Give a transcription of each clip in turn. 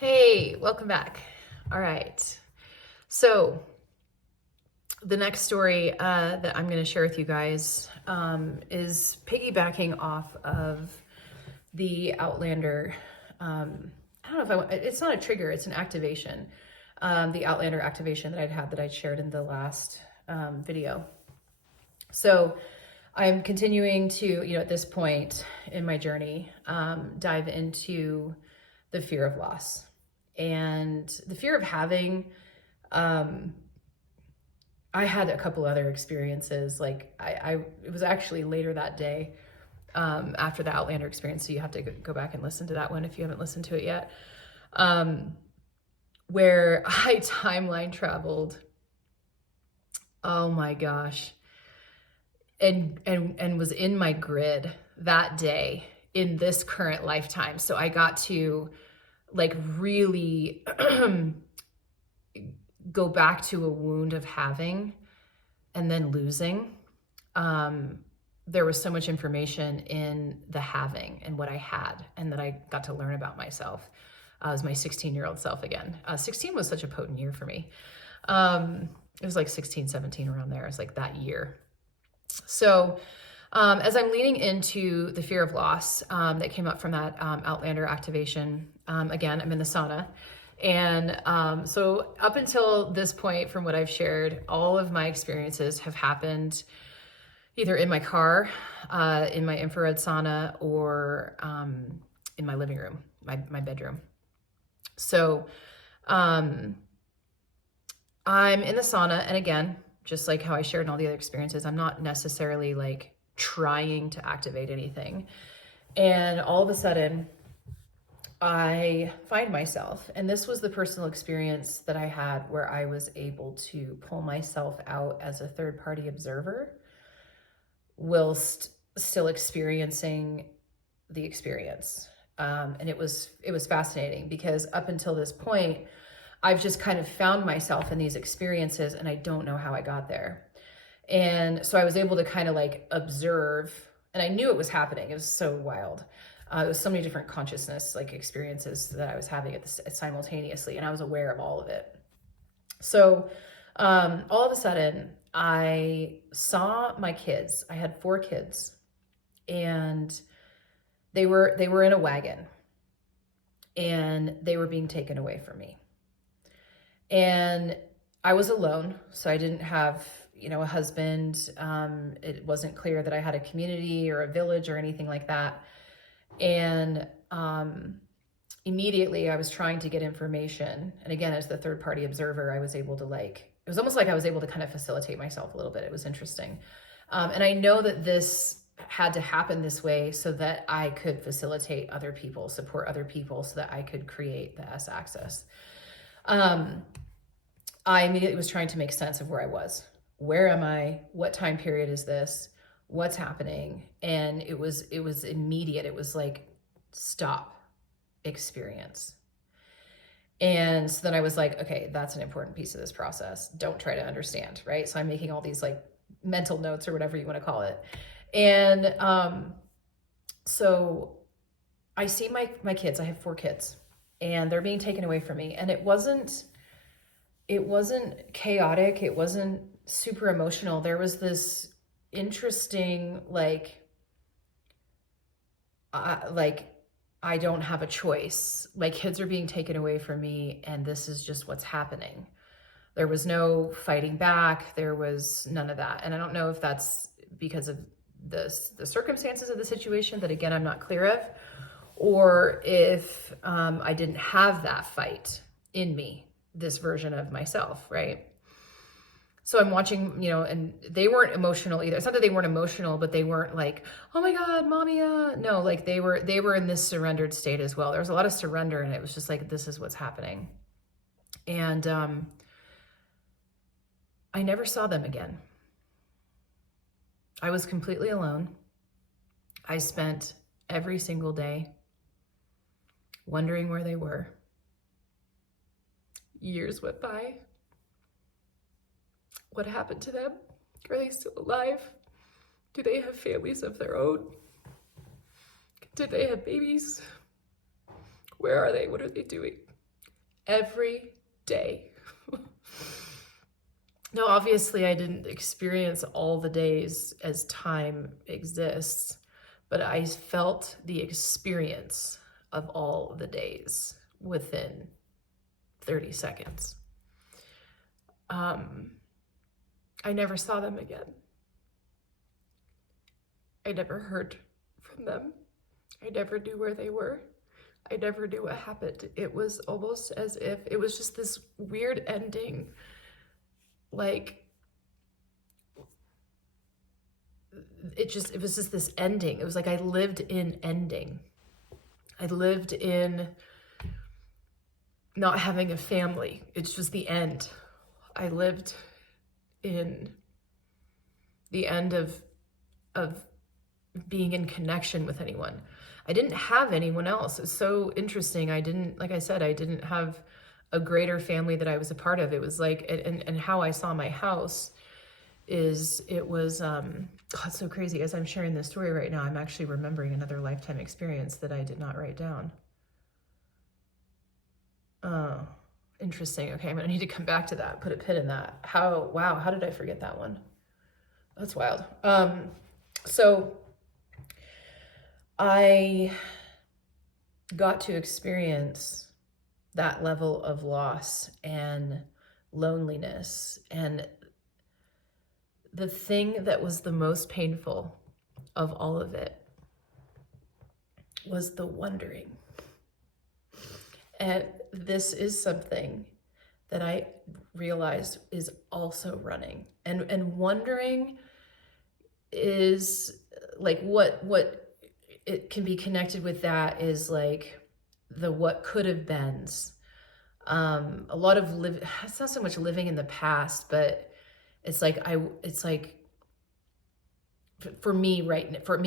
Hey, welcome back. All right. So, the next story that I'm going to share with you guys is piggybacking off of the Outlander. I don't know if it's not a trigger, it's an activation. The Outlander activation that I'd shared in the last video. So, I'm continuing to, at this point in my journey, dive into the fear of loss and the fear of having. I had a couple other experiences. Like it was actually later that day after the Outlander experience. So you have to go back and listen to that one if you haven't listened to it yet. Where I timeline traveled. Oh my gosh. And was in my grid that day in this current lifetime. So I got to like really go back to a wound of having and then losing. There was so much information in the having and what I had, and that I got to learn about myself as my 16-year-old self again. 16 was such a potent year for me. It was like 16, 17 around there. It was like that year. So as I'm leaning into the fear of loss that came up from that Outlander activation, again, I'm in the sauna. And so up until this point, from what I've shared, all of my experiences have happened either in my car, in my infrared sauna, or in my living room, my bedroom. So I'm in the sauna, and again, just like how I shared in all the other experiences, I'm not necessarily like trying to activate anything. And all of a sudden, I find myself, and this was the personal experience that I had where I was able to pull myself out as a third-party observer whilst still experiencing the experience. And it was fascinating because up until this point, I've just kind of found myself in these experiences and I don't know how I got there. And so I was able to kind of like observe, and I knew it was happening. It was so wild. It was so many different consciousness like experiences that I was having simultaneously, and I was aware of all of it. So all of a sudden, I saw my kids. I had 4 kids, and they were in a wagon, and they were being taken away from me. And I was alone, so I didn't have, a husband. It wasn't clear that I had a community or a village or anything like that. And immediately I was trying to get information. And again, as the third party observer, I was able to it was almost like I was able to kind of facilitate myself a little bit. It was interesting. And I know that this had to happen this way so that I could facilitate other people, support other people, so that I could create the S axis. I immediately was trying to make sense of where I was. Where am I? What time period is this? What's happening? And it was immediate. It was like, stop, experience. And so then I was like, okay, that's an important piece of this process. Don't try to understand, right? So I'm making all these like mental notes or whatever you want to call it. And so I see my kids. I have 4 kids, and they're being taken away from me. And it wasn't chaotic. It wasn't super emotional. There was this interesting, I don't have a choice. My kids are being taken away from me, and this is just what's happening. There was no fighting back. There was none of that. And I don't know if that's because of the circumstances of the situation that, again, I'm not clear of, or if I didn't have that fight in me, this version of myself, right? So I'm watching, and they weren't emotional either. It's not that they weren't emotional, but they weren't like, oh my God, mommy. No, like they were in this surrendered state as well. There was a lot of surrender, and it was just like, this is what's happening. And I never saw them again. I was completely alone. I spent every single day wondering where they were. Years went by. What happened to them? Are they still alive? Do they have families of their own? Did they have babies? Where are they? What are they doing? every day. Now, obviously, I didn't experience all the days as time exists, but I felt the experience of all the days within 30 seconds. I never saw them again. I never heard from them. I never knew where they were. I never knew what happened. It was almost as if it was just this weird ending. Like, it was just this ending. It was like I lived in ending. I lived in not having a family. It's just the end. I lived in the end of being in connection with anyone. I didn't have anyone else. It's so interesting. Like I said, I didn't have a greater family that I was a part of. It was like, and how I saw my house is, it was, it's so crazy. As I'm sharing this story right now, I'm actually remembering another lifetime experience that I did not write down. Oh, interesting. Okay, I'm gonna need to come back to that, put a pin in that. Wow, how did I forget that one? That's wild. So I got to experience that level of loss and loneliness. And the thing that was the most painful of all of it was the wondering. And this is something that I realized is also running. And wondering is like what it can be connected with, that is like the what could have beens. A lot of it's not so much living in the past, but it's like for me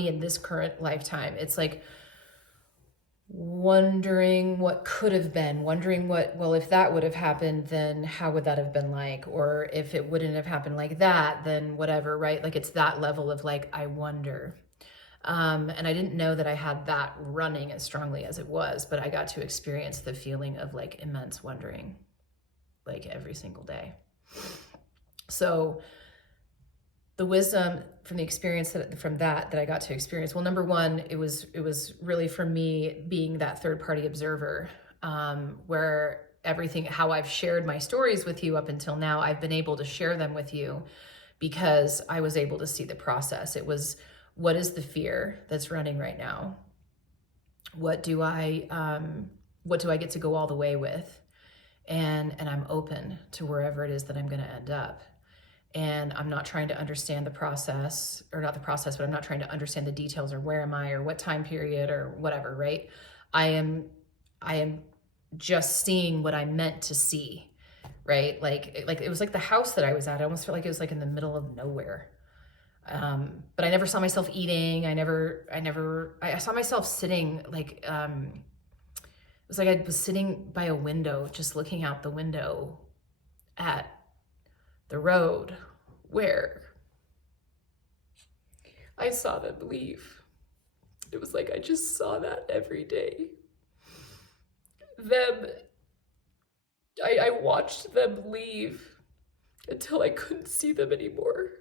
in this current lifetime, it's like wondering what could have been, wondering well, if that would have happened, then how would that have been like? Or if it wouldn't have happened like that, then whatever, right? Like it's that level of like, I wonder. And I didn't know that I had that running as strongly as it was, but I got to experience the feeling of like immense wondering, like every single day. So the wisdom from the experience that I got to experience, well, number one, it was really for me being that third party observer, where everything, how I've shared my stories with you up until now, I've been able to share them with you because I was able to see the process. It was, what is the fear that's running right now? What do I get to go all the way with? And I'm open to wherever it is that I'm going to end up. And I'm not trying to understand the process, or not the process, but I'm not trying to understand the details, or where am I, or what time period, or whatever, right? I am just seeing what I meant to see, right? Like it was like the house that I was at. I almost felt like it was like in the middle of nowhere. But I never saw myself eating. I saw myself sitting like, it was like I was sitting by a window, just looking out the window at the road where I saw them leave. It was like I just saw that every day. I watched them leave until I couldn't see them anymore.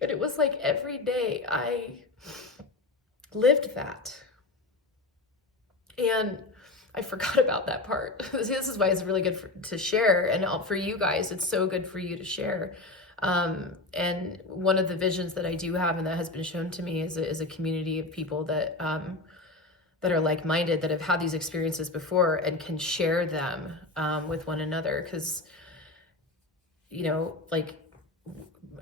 And it was like every day I lived that. And I forgot about that part. This is why it's really good to share. And for you guys, it's so good for you to share. And one of the visions that I do have, and that has been shown to me, is a community of people that are like-minded, that have had these experiences before and can share them with one another. Because, you know, like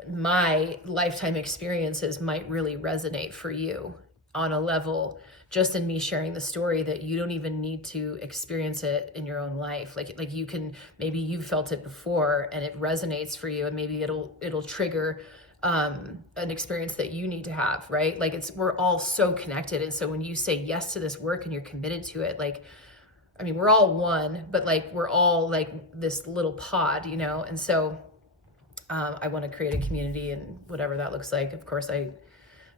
my lifetime experiences might really resonate for you on a level, just in me sharing the story, that you don't even need to experience it in your own life. Like you can, maybe you've felt it before and it resonates for you, and maybe it'll trigger an experience that you need to have, right? Like we're all so connected. And so when you say yes to this work and you're committed to it, like, I mean, we're all one, but like, we're all like this little pod, you know? And so I want to create a community, and whatever that looks like. Of course,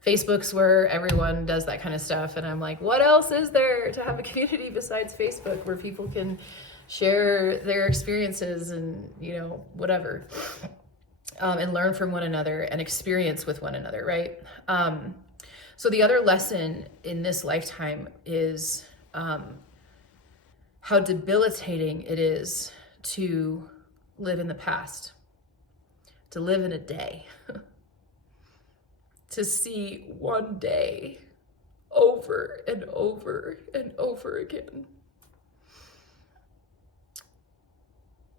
Facebook's where everyone does that kind of stuff. And I'm like, what else is there to have a community besides Facebook, where people can share their experiences and, you know, whatever, and learn from one another and experience with one another, right? So the other lesson in this lifetime is how debilitating it is to live in the past, to live in a day, to see one day over and over and over again.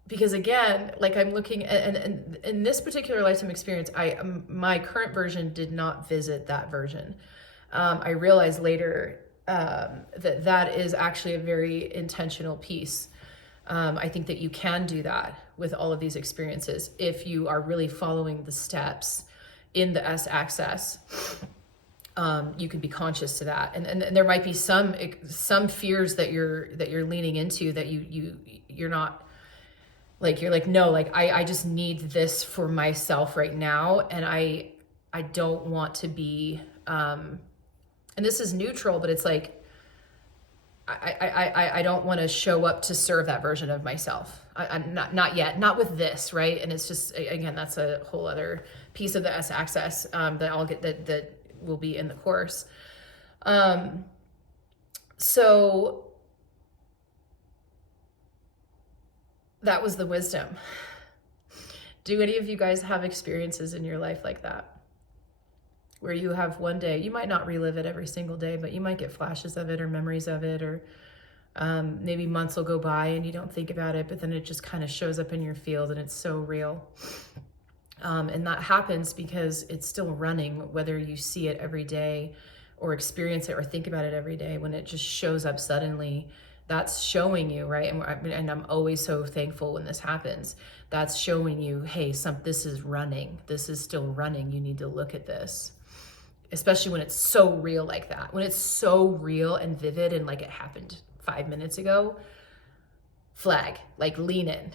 Because again, like I'm looking at, and in this particular lifetime experience, my current version did not visit that version. I realized later that is actually a very intentional piece. I think that you can do that with all of these experiences if you are really following the steps in the S-axis. You could be conscious to that, and there might be some fears that you're leaning into that you're not. Like, you're like, no, like, I just need this for myself right now. And I don't want to be, and this is neutral, but it's like, I don't want to show up to serve that version of myself. I'm not yet, not with this. Right. And it's just, again, that's a whole other piece of the S-axis, that I'll get, that will be in the course. So that was the wisdom. Do any of you guys have experiences in your life like that? Where you have one day, you might not relive it every single day, but you might get flashes of it or memories of it, or maybe months will go by and you don't think about it, but then it just kind of shows up in your field and it's so real. And that happens because it's still running, whether you see it every day or experience it or think about it every day. When it just shows up suddenly, that's showing you, right? And I'm always so thankful when this happens. That's showing you, hey, this is running. This is still running. You need to look at this. Especially when it's so real like that. When it's so real and vivid and like it happened 5 minutes ago, flag, like lean in.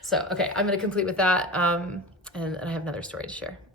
So, okay, I'm going to complete with that. And I have another story to share.